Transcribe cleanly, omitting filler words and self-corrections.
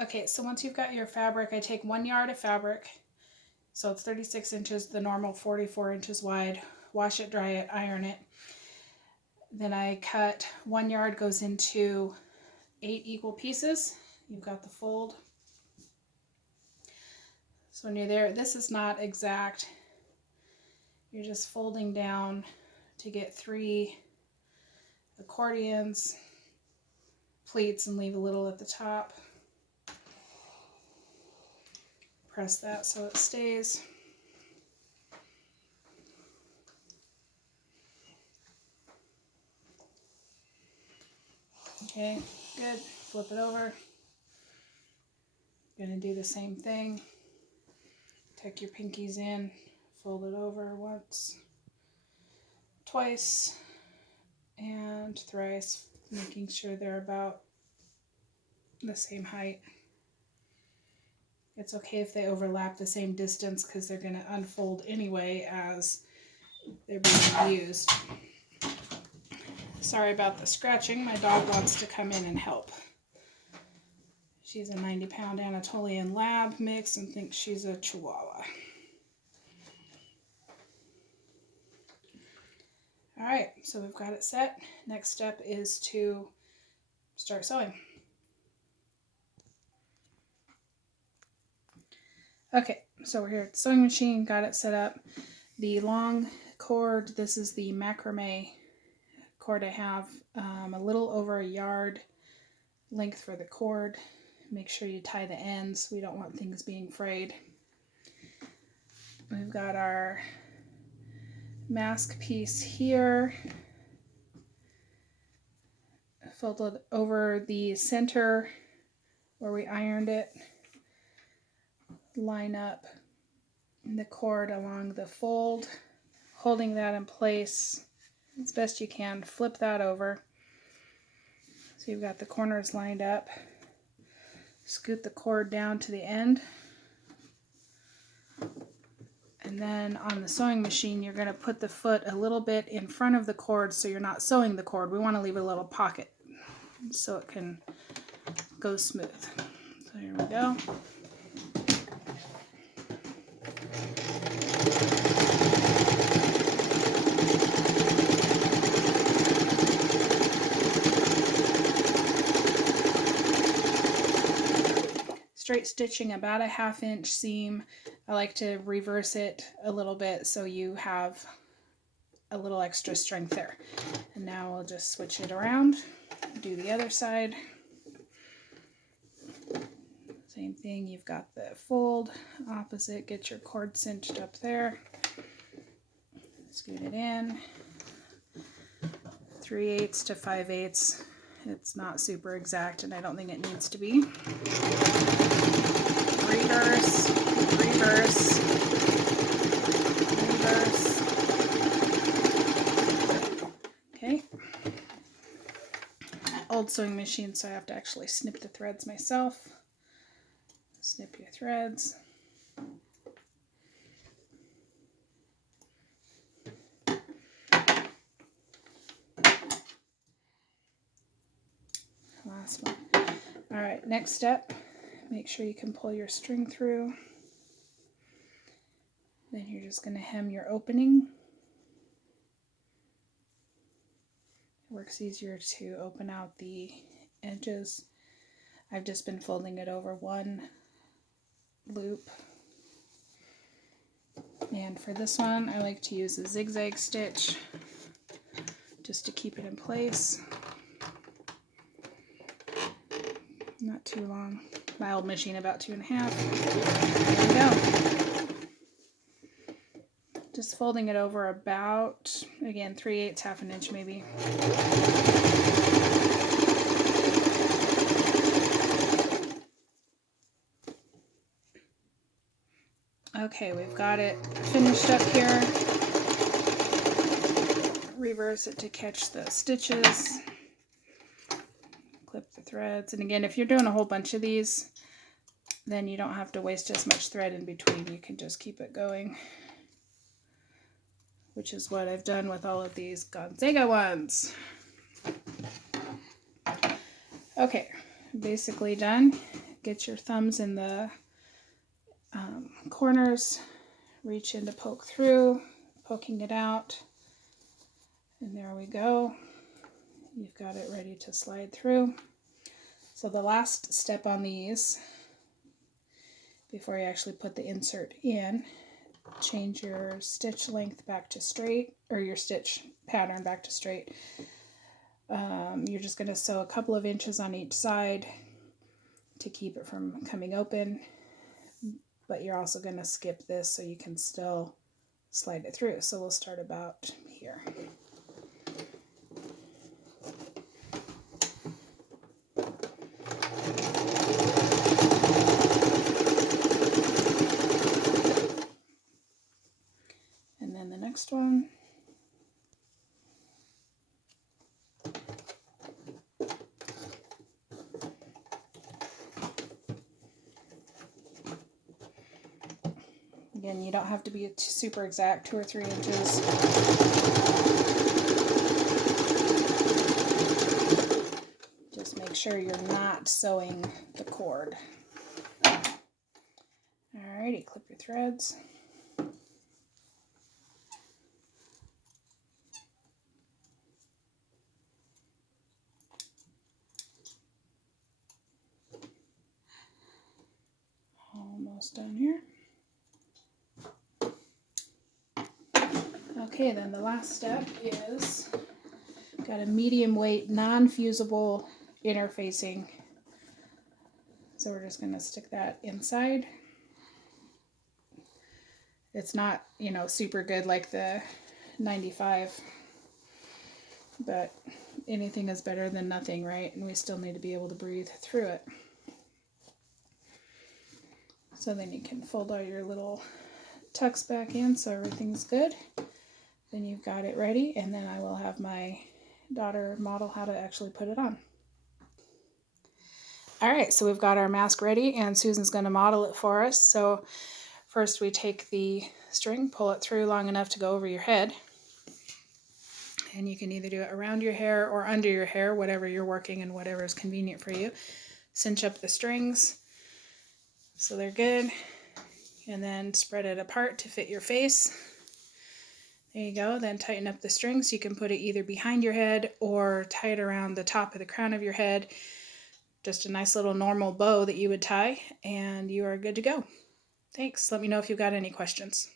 Okay, so once you've got your fabric, I take 1 yard of fabric. So it's 36 inches, the normal 44 inches wide. Wash it, dry it, iron it. Then I cut 1 yard goes into 8 equal pieces. You've got the fold. So when you're there, this is not exact. You're just folding down to get 3 accordions, pleats, and leave a little at the top. Press that so it stays. Okay, good. Flip it over. You're going to do the same thing. Tuck your pinkies in, fold it over once, twice, and thrice, making sure they're about the same height. It's okay if they overlap the same distance because they're going to unfold anyway as they're being used. Sorry about the scratching. My dog wants to come in and help. She's a 90-pound Anatolian Lab mix and thinks she's a Chihuahua. All right, so we've got it set. Next step is to start sewing. Okay, so we're here at the sewing machine, got it set up. The long cord, this is the macrame cord I have, a little over 1 yard length for the cord. Make sure you tie the ends. We don't want things being frayed. We've got our mask piece here, folded over the center where we ironed it. Line up the cord along the fold, holding that in place as best you can. Flip that over so you've got the corners lined up. Scoot the cord down to the end, and then on the sewing machine you're going to put the foot a little bit in front of the cord so you're not sewing the cord. We want to leave a little pocket so it can go smooth. So here we go. Straight stitching about a 1/2 inch seam. I like to reverse it a little bit so you have a little extra strength there. And now we'll just switch it around, do the other side. Same thing, you've got the fold opposite, get your cord cinched up there, scoot it in, 3/8 to 5/8. It's not super exact and I don't think it needs to be. Reverse, reverse, reverse. Okay. Old sewing machine, so I have to actually snip the threads myself. Snip your threads. Last one. All right, next step, make sure you can pull your string through. Then you're just going to hem your opening. It works easier to open out the edges. I've just been folding it over one loop. And for this one, I like to use a zigzag stitch just to keep it in place. Not too long. My old machine about 2.5. There we go. Just folding it over about, again, 3/8, 1/2 inch maybe. Okay, we've got it finished up here. Reverse it to catch the stitches. Clip the threads. And again, if you're doing a whole bunch of these, then you don't have to waste as much thread in between. You can just keep it going, which is what I've done with all of these Gonzaga ones. Okay, basically done. get your thumbs in the corners, reach in to poke through, poking it out, and there we go. You've got it ready to slide through. So the last step on these, before you actually put the insert in, change your stitch length back to straight, or your stitch pattern back to straight. You're just going to sew a couple of inches on each side to keep it from coming open, but you're also going to skip this so you can still slide it through. So we'll start about here. And then the next one. Again, you don't have to be super exact, 2 or 3 inches. Just make sure you're not sewing the cord. Alrighty, clip your threads. Almost done here. Okay, then the last step is, got a medium weight, non-fusible interfacing. So we're just going to stick that inside. It's not, you know, super good like the 95, but anything is better than nothing, right? And we still need to be able to breathe through it. So then you can fold all your little tucks back in so everything's good. Then you've got it ready, and then I will have my daughter model how to actually put it on. Alright, so we've got our mask ready, and Susan's going to model it for us. So first we take the string, pull it through long enough to go over your head. And you can either do it around your hair or under your hair, whatever you're working and whatever is convenient for you. Cinch up the strings so they're good, and then spread it apart to fit your face. There you go. Then tighten up the strings. You can put it either behind your head or tie it around the top of the crown of your head. Just a nice little normal bow that you would tie, and you are good to go. Thanks. Let me know if you've got any questions.